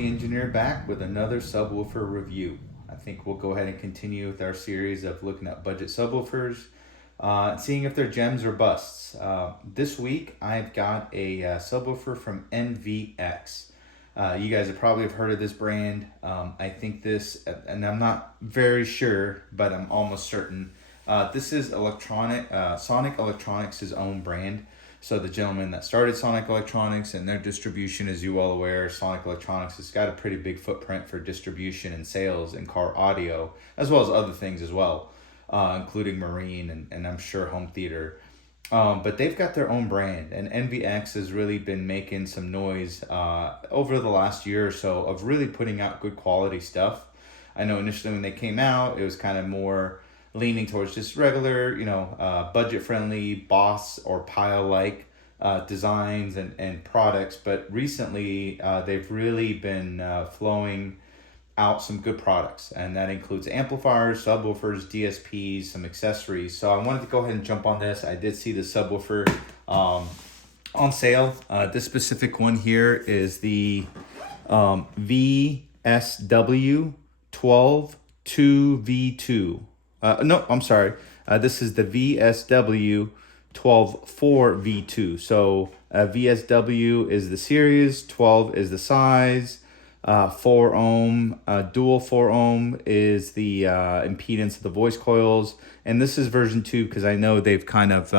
the Engineer, back with another subwoofer review. I think we'll go ahead and continue with our series of looking at budget subwoofers, seeing if they're gems or busts. This week I've got a subwoofer from NVX. You guys have probably heard of this brand. I think this, and I'm not very sure, but I'm almost certain. This is Sonic Electronics' own brand. So the gentleman that started Sonic Electronics and their distribution, as you all aware, Sonic Electronics has got a pretty big footprint for distribution and sales in car audio, as well as other things as well, including marine and I'm sure home theater. But they've got their own brand, and NVX has really been making some noise over the last year or so of really putting out good quality stuff. I know initially when they came out, it was kind of more leaning towards just regular, budget-friendly Boss or Pile-like designs and products. But recently, they've really been flowing out some good products, and that includes amplifiers, subwoofers, DSPs, some accessories. So I wanted to go ahead and jump on this. I did see the subwoofer on sale. This specific one here is the VSW 12-2V2. No, I'm sorry. This is the VSW 12-4V2. So VSW is the series, 12 is the size, 4 ohm, dual 4 ohm is the impedance of the voice coils. And this is version 2 because I know they've kind of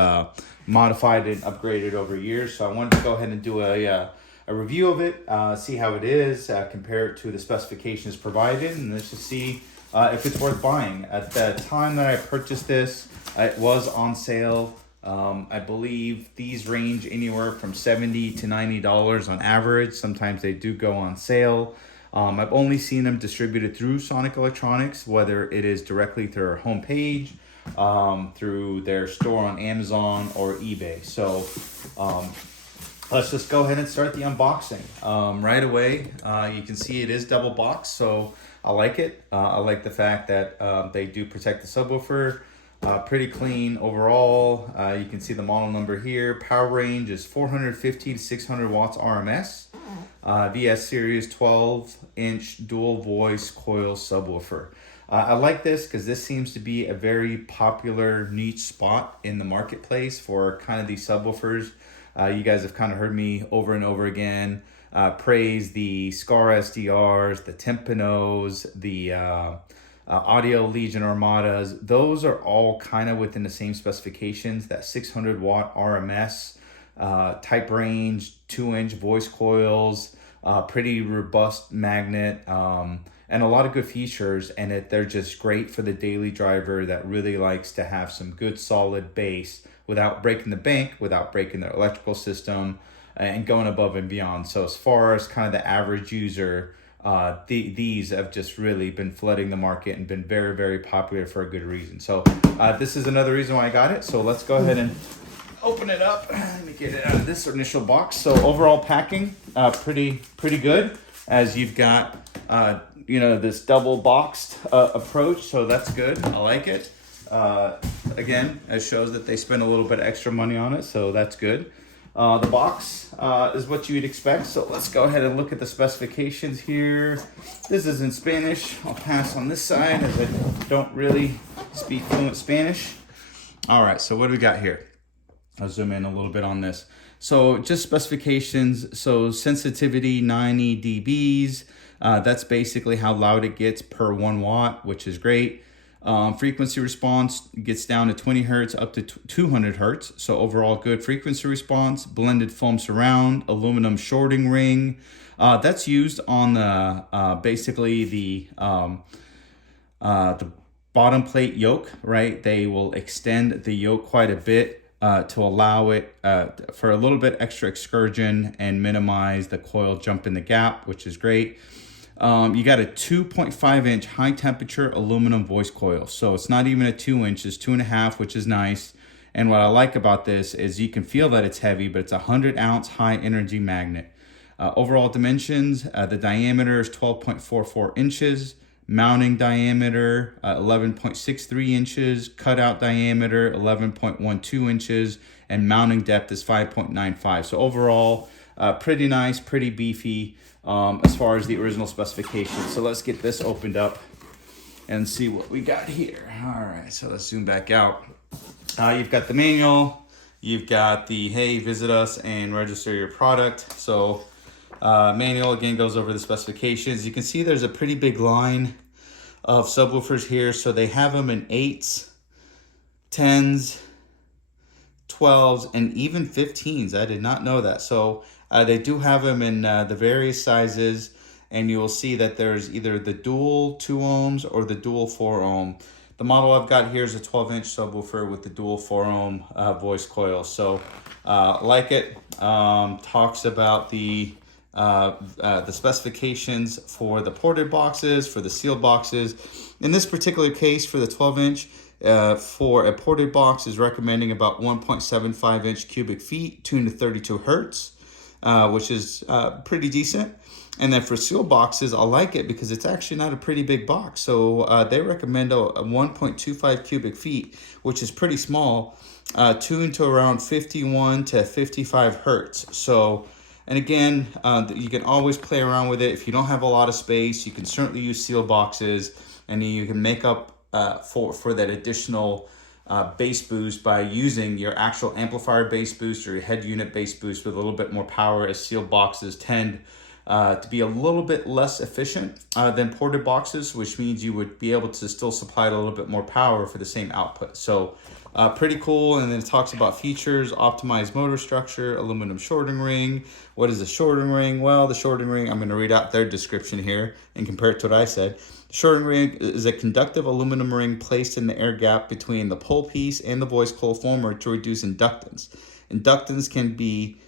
modified and upgraded over years. So I wanted to go ahead and do a review of it, see how it is, compare it to the specifications provided, and let's just see if it's worth buying. At the time that I purchased this, it was on sale. I believe these range anywhere from $70 to $90 on average. Sometimes they do go on sale. I've only seen them distributed through Sonic Electronics, whether it is directly through their homepage, through their store on Amazon or eBay. So let's just go ahead and start the unboxing. Right away, you can see it is double boxed, so I like it. I like the fact that they do protect the subwoofer. Pretty clean overall. You can see the model number here. Power range is 450 to 600 watts RMS. VS Series 12-inch dual voice coil subwoofer. I like this because this seems to be a very popular niche spot in the marketplace for kind of these subwoofers. You guys have kind of heard me over and over again praise the Scar SDRs, the Tympanos, the Audio Legion Armadas. Those are all kind of within the same specifications, that 600 watt RMS type range, 2-inch voice coils, pretty robust magnet, and a lot of good features. And they're just great for the daily driver that really likes to have some good solid bass without breaking the bank, without breaking their electrical system, and going above and beyond. So as far as kind of the average user, these have just really been flooding the market and been very, very popular for a good reason. So this is another reason why I got it. So let's go ahead and open it up. Let me get it out of this initial box. So overall packing, pretty good, as you've got this double boxed approach. So that's good. I like it. Again, it shows that they spent a little bit extra money on it, so that's good. The box is what you'd expect, so let's go ahead and look at the specifications here. This is in Spanish. I'll pass on this side as I don't really speak fluent Spanish. All right, so what do we got here? I'll zoom in a little bit on this. So just specifications. So sensitivity 90 dBs. That's basically how loud it gets per 1 watt, which is great. Frequency response gets down to 20 hertz up to 200 hertz. So overall good frequency response. Blended foam surround, aluminum shorting ring. That's used on the basically the bottom plate yoke, right? They will extend the yoke quite a bit to allow it for a little bit extra excursion and minimize the coil jump in the gap, which is great. You got a 2.5 inch high temperature aluminum voice coil. So it's not even a 2 inch, it's 2.5, which is nice. And what I like about this is you can feel that it's heavy, but it's a 100 ounce high energy magnet. Overall dimensions, the diameter is 12.44 inches, mounting diameter 11.63 inches, cutout diameter 11.12 inches, and mounting depth is 5.95. So overall, Pretty nice, pretty beefy as far as the original specifications. So let's get this opened up and see what we got here. All right, so let's zoom back out. You've got the manual, you've got the, hey, visit us and register your product. So manual again goes over the specifications. You can see there's a pretty big line of subwoofers here. So they have them in 8s, 10s, 12s, and even 15s. I did not know that. So they do have them in the various sizes, and you will see that there's either the dual 2 ohms or the dual 4 ohm. The model I've got here is a 12-inch subwoofer with the dual 4 ohm voice coil. So like it. Talks about the specifications for the ported boxes, for the sealed boxes. In this particular case, for the 12-inch, for a ported box is recommending about 1.75 inch cubic feet, tuned to 32 hertz, which is pretty decent. And then for sealed boxes, I like it because it's actually not a pretty big box. So they recommend a 1.25 cubic feet, which is pretty small, tuned to around 51 to 55 hertz. So, and again, you can always play around with it. If you don't have a lot of space, you can certainly use sealed boxes, and you can make up for that additional bass boost by using your actual amplifier bass boost or your head unit bass boost with a little bit more power, as sealed boxes tend to be a little bit less efficient than ported boxes, which means you would be able to still supply a little bit more power for the same output. So pretty cool. And then it talks about features: optimized motor structure, aluminum shorting ring. What is a shorting ring? Well, the shorting ring, I'm going to read out their description here and compare it to what I said. The shorting ring is a conductive aluminum ring placed in the air gap between the pole piece and the voice coil former to reduce inductance. Inductance can be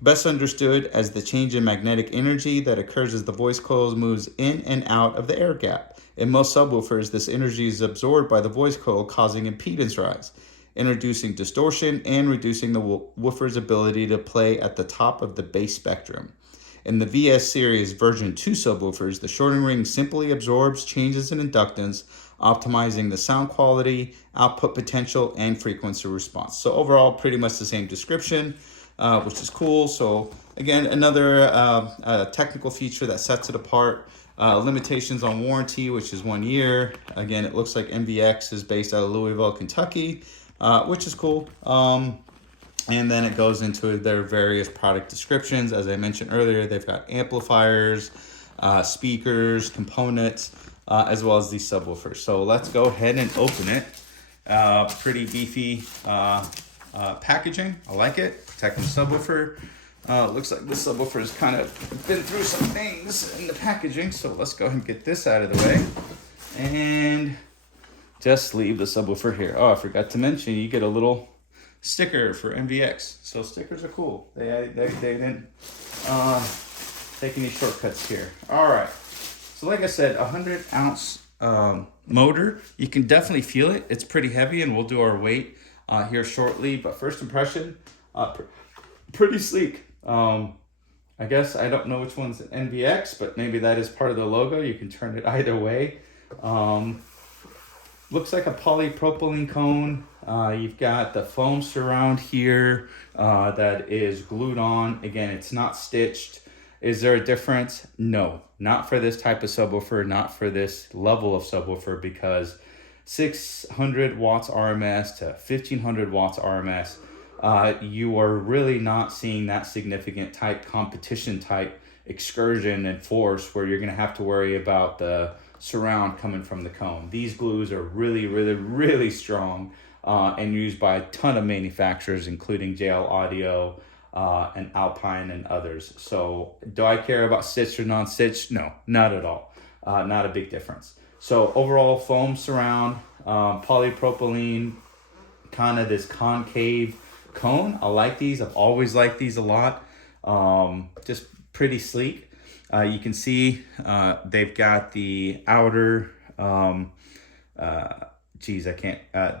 best understood as the change in magnetic energy that occurs as the voice coil moves in and out of the air gap. In most subwoofers, this energy is absorbed by the voice coil, causing impedance rise, introducing distortion and reducing the woofer's ability to play at the top of the bass spectrum. In the VS series version 2 subwoofers, the shorting ring simply absorbs changes in inductance, optimizing the sound quality, output potential, and frequency response. So overall, pretty much the same description, which is cool. So again, another technical feature that sets it apart. Limitations on warranty, which is 1 year. Again, it looks like NVX is based out of Louisville, Kentucky, which is cool. And then it goes into their various product descriptions. As I mentioned earlier, they've got amplifiers, speakers, components, as well as these subwoofers. So let's go ahead and open it. Pretty beefy packaging. I like it. Protecting the subwoofer. Looks like this subwoofer has kind of been through some things in the packaging. So let's go ahead and get this out of the way. And just leave the subwoofer here. Oh, I forgot to mention, you get a little sticker for NVX. So stickers are cool. They didn't take any shortcuts here. All right. So like I said, 100 ounce motor. You can definitely feel it. It's pretty heavy, and we'll do our weight here shortly. But first impression, pretty sleek. I guess I don't know which one's NVX, but maybe that is part of the logo. You can turn it either way. Looks like a polypropylene cone. You've got the foam surround here that is glued on. Again, it's not stitched. Is there a difference? No, not for this type of subwoofer, not for this level of subwoofer, because 600 watts RMS to 1500 watts RMS, you are really not seeing that significant type competition type excursion and force where you're going to have to worry about the surround coming from the cone. These glues are really, really, really strong and used by a ton of manufacturers, including JL Audio and Alpine and others. So do I care about stitched or non-stitched? No, not at all. Not a big difference. So overall, foam surround, polypropylene, kind of this concave cone. I like these. I've always liked these a lot. Just pretty sleek. You can see they've got the outer,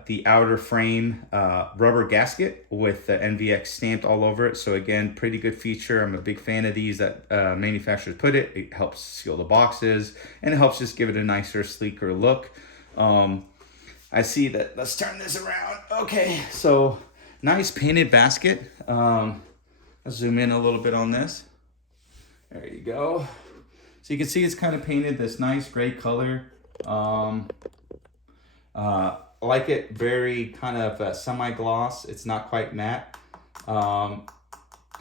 the outer frame rubber gasket with the NVX stamped all over it. So again, pretty good feature. I'm a big fan of these that manufacturers put it. It helps seal the boxes, and it helps just give it a nicer, sleeker look. I see that. Let's turn this around. Okay, so nice painted basket. I'll zoom in a little bit on this. There you go. So you can see it's kind of painted this nice gray color. I like it very kind of semi-gloss. It's not quite matte. I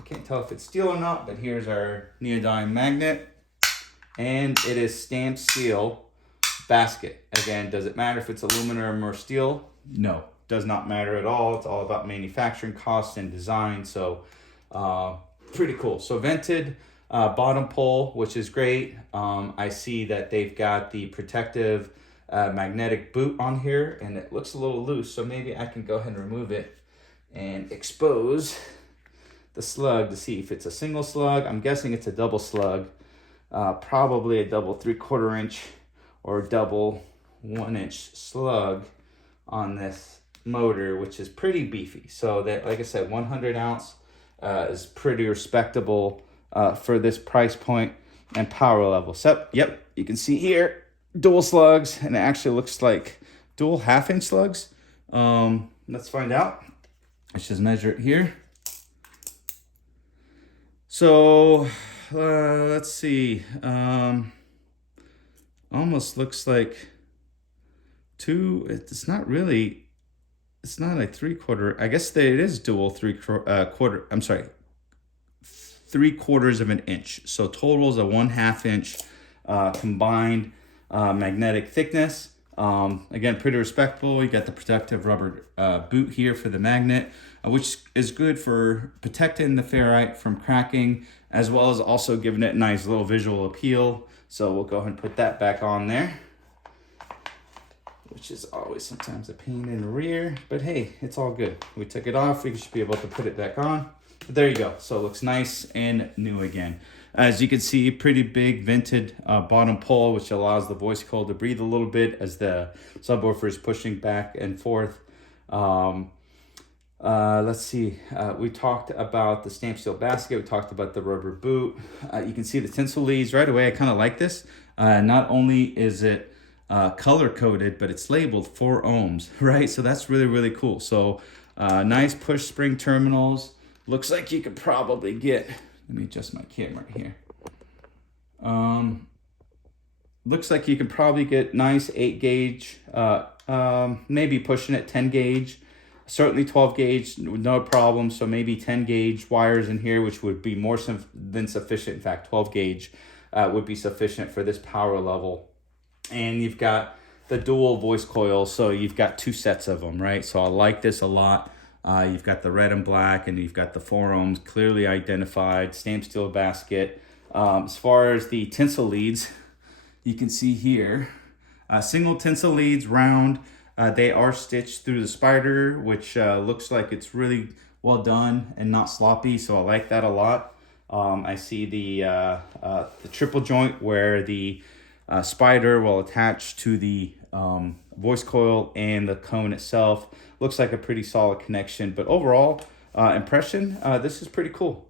can't tell if it's steel or not, but here's our neodyme magnet. And it is stamped steel basket. Again, does it matter if it's aluminum or steel? No, does not matter at all. It's all about manufacturing costs and design. So pretty cool. So vented bottom pole, which is great. I see that they've got the protective magnetic boot on here, and it looks a little loose. So maybe I can go ahead and remove it and expose the slug to see if it's a single slug. I'm guessing it's a double slug. Probably a double 3/4 inch or double 1 inch slug on this motor, which is pretty beefy. So that, like I said, 100 ounce is pretty respectable for this price point and power level. So, yep, you can see here, dual slugs, and it actually looks like dual 1/2 inch slugs. Let's find out. Let's just measure it here. So, let's see. Almost looks like two. It's not really. It's not a 3/4. I guess that it is dual 3/4. I'm sorry, 3/4 of an inch. So total is a 1/2 inch combined magnetic thickness. Again, pretty respectable. You got the protective rubber boot here for the magnet, which is good for protecting the ferrite from cracking, as well as also giving it a nice little visual appeal. So we'll go ahead and put that back on there, which is always sometimes a pain in the rear, but hey, it's all good. We took it off, we should be able to put it back on. But there you go. So it looks nice and new again. As you can see, pretty big vented bottom pole, which allows the voice coil to breathe a little bit as the subwoofer is pushing back and forth. Let's see, we talked about the stamped steel basket, we talked about the rubber boot. You can see the tinsel leads right away. I kind of like this. Not only is it color coded, but it's labeled 4 ohms, right? So that's really, really cool. So nice push spring terminals. Looks like you could probably get, let me adjust my camera here. Looks like you can probably get nice 8 gauge, maybe pushing it 10 gauge. Certainly 12 gauge, no problem. So maybe 10 gauge wires in here, which would be more than sufficient. In fact, 12 gauge would be sufficient for this power level. And you've got the dual voice coils, so you've got 2 sets of them, right? So I like this a lot. You've got the red and black, and you've got the 4 ohms clearly identified, stamped steel basket. As far as the tinsel leads, you can see here, single tinsel leads, round. They are stitched through the spider, which looks like it's really well done and not sloppy, so I like that a lot. I see the triple joint where the spider will attach to the voice coil and the cone itself. Looks like a pretty solid connection, but overall impression, this is pretty cool.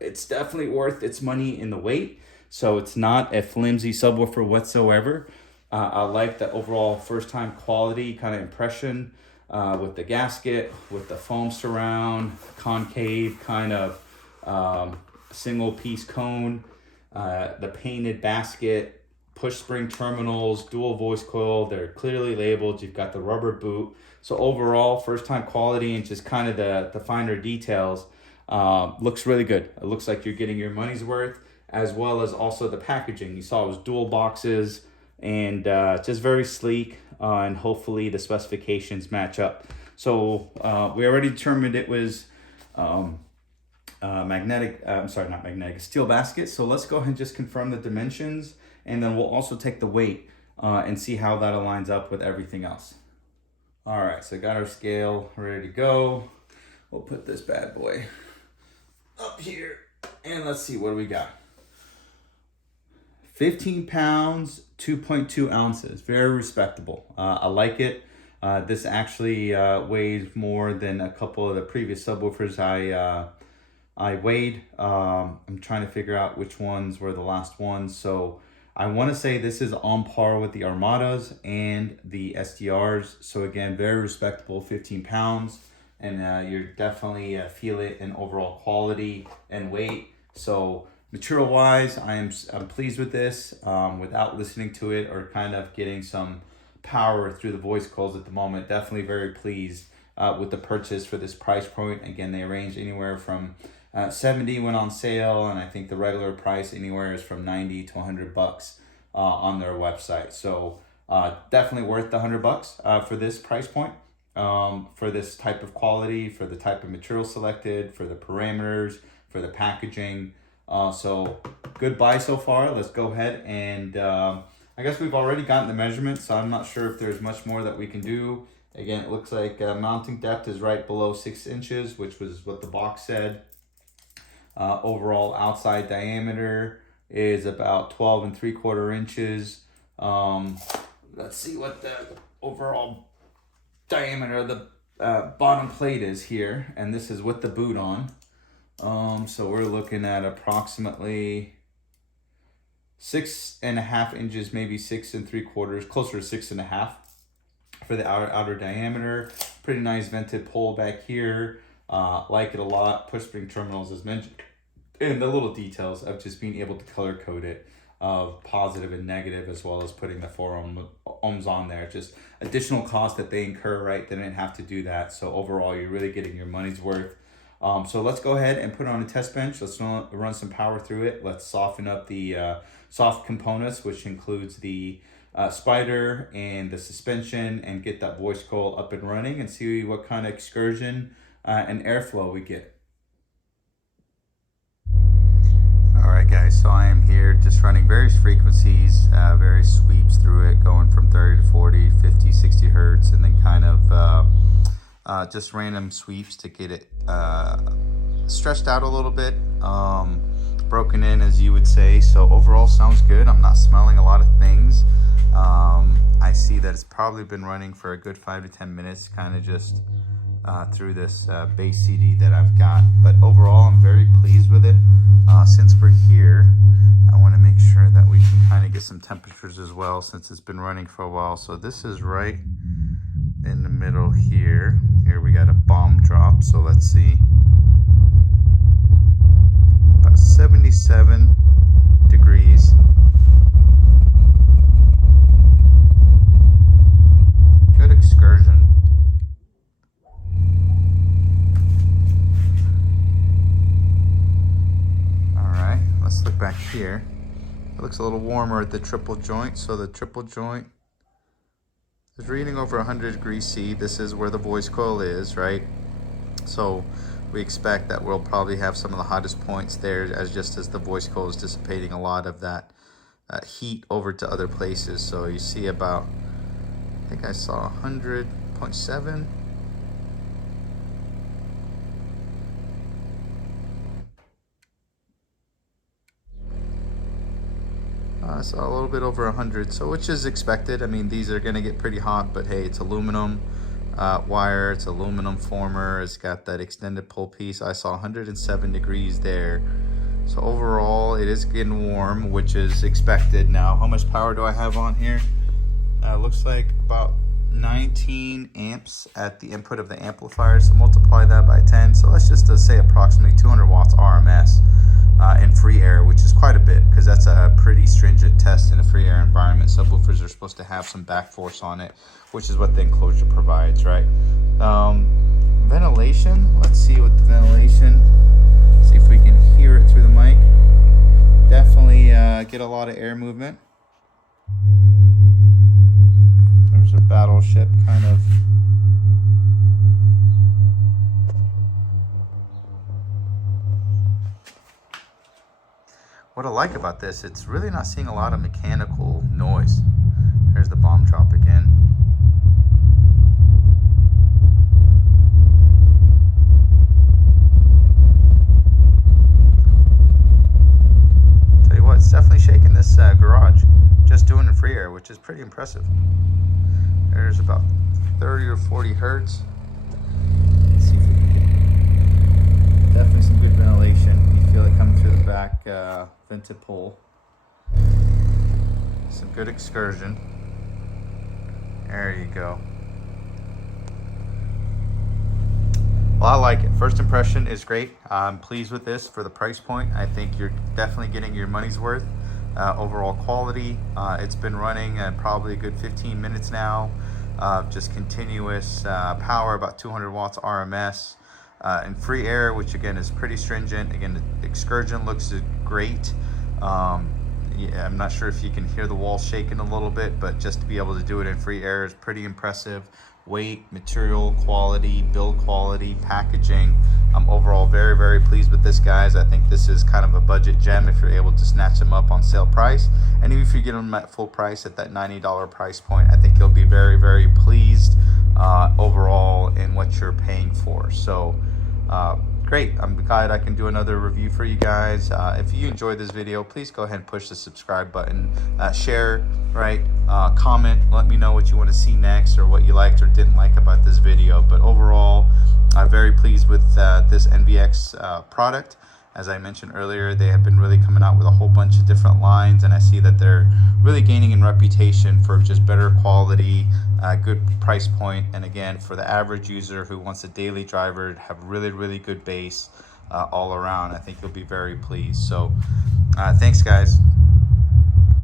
It's definitely worth its money in the weight, so it's not a flimsy subwoofer whatsoever. I like the overall first time quality kind of impression with the gasket, with the foam surround, concave kind of single piece cone, the painted basket, push spring terminals, dual voice coil. They're clearly labeled. You've got the rubber boot. So overall, first time quality and just kind of the finer details looks really good. It looks like you're getting your money's worth, as well as also the packaging. You saw it was dual boxes, and just very sleek, and hopefully the specifications match up. So we already determined it was magnetic, not magnetic, steel basket. So let's go ahead and just confirm the dimensions, and then we'll also take the weight and see how that aligns up with everything else. All right, so got our scale ready to go. We'll put this bad boy up here, and let's see, what do we got? 15 pounds, 2.2 ounces, very respectable. I like it. This actually weighs more than a couple of the previous subwoofers I weighed. I'm trying to figure out which ones were the last ones. So I want to say this is on par with the Armadas and the SDRs. So again, very respectable, 15 pounds. and you're definitely feel it in overall quality and weight. So material wise, I'm pleased with this. Without listening to it or kind of getting some power through the voice coils at the moment, definitely very pleased with the purchase for this price point. Again, they range anywhere from 70 when on sale, and I think the regular price anywhere is from 90 to 100 bucks on their website. So definitely worth the $100 for this price point, for this type of quality, for the type of material selected, for the parameters, for the packaging. So good buy so far. Let's go ahead and I guess we've already gotten the measurements, so I'm not sure if there's much more that we can do. Again, it looks like mounting depth is right below 6 inches, which was what the box said. Overall outside diameter is about 12 3/4 inches. Let's see what the overall diameter of the bottom plate is here, and this is with the boot on. So we're looking at approximately 6.5 inches, maybe 6 3/4, closer to 6.5 for the outer diameter. Pretty nice vented pole back here. Like it a lot. Push spring terminals as mentioned, and the little details of just being able to color code it of positive and negative, as well as putting the 4 ohms on there. Just additional cost that they incur, right? They didn't have to do that. So overall, you're really getting your money's worth. So let's go ahead and put it on a test bench. Let's run some power through it. Let's soften up the soft components, which includes the spider and the suspension, and get that voice coil up and running and see what kind of excursion and airflow we get. All right, guys, so I am here just running various frequencies, various sweeps through it, going from 30 to 40, 50, 60 hertz, and then kind of just random sweeps to get it stretched out a little bit, broken in, as you would say. So overall sounds good. I'm not smelling a lot of things. I see that it's probably been running for a good 5 to 10 minutes, kind of just through this bass CD that I've got. But overall, I'm very pleased with it. Since we're here, I want to make sure that we can kind of get some temperatures as well, since it's been running for a while. So this is right in the middle here. Here we got a bomb drop, so let's see. About 77 degrees. Good excursion. Alright, let's look back here. It looks a little warmer at the triple joint, so the triple joint is reading over 100 degrees C. This is where the voice coil is, right? So we expect that we'll probably have some of the hottest points there, as the voice coil is dissipating a lot of that heat over to other places. So you see about, I think I saw 100.7. I saw a little bit over 100, so which is expected. I mean, these are going to get pretty hot, but hey, it's aluminum wire, it's aluminum former, it's got that extended pull piece. I saw 107 degrees there. So overall, it is getting warm, which is expected. Now, how much power do I have on here? Looks like about 19 amps at the input of the amplifier, so multiply that by 10. So let's just say approximately 200 watts RMS in free air, which is quite a bit, because that's a pretty stringent test in a free air environment. Subwoofers are supposed to have some back force on it, which is what the enclosure provides, right? Ventilation, let's see what the ventilation, see if we can hear it through the mic. Definitely get a lot of air movement. There's a battleship kind of. What I like about this, it's really not seeing a lot of mechanical noise. There's the bomb drop again. Tell you what, it's definitely shaking this garage, just doing it in free air, which is pretty impressive. There's about 30 or 40 hertz. Let's see if we can get definitely some good ventilation. You feel it coming through the back vented pole. Some good excursion. There you go. Well, I like it. First impression is great. I'm pleased with this for the price point. I think you're definitely getting your money's worth. Overall quality, it's been running at probably a good 15 minutes now. Just continuous power, about 200 watts RMS. And free air, which again is pretty stringent. Again, the excursion looks great. Yeah, I'm not sure if you can hear the wall shaking a little bit, but just to be able to do it in free air is pretty impressive. Weight, material quality, build quality, packaging. I'm overall very, very pleased with this, guys. I think this is kind of a budget gem if you're able to snatch them up on sale price. And even if you get them at full price at that $90 price point, I think you'll be very, very pleased overall in what you're paying for. So great. I'm glad I can do another review for you guys. If you enjoyed this video, please go ahead and push the subscribe button, share, right? Comment, let me know what you want to see next or what you liked or didn't like about this video. But overall, I'm very pleased with this NVX product. As I mentioned earlier, they have been really coming out with a whole bunch of different lines, and I see that they're really gaining in reputation for just better quality, good price point, and again, for the average user who wants a daily driver to have really, really good bass all around, I think you'll be very pleased. So thanks, guys.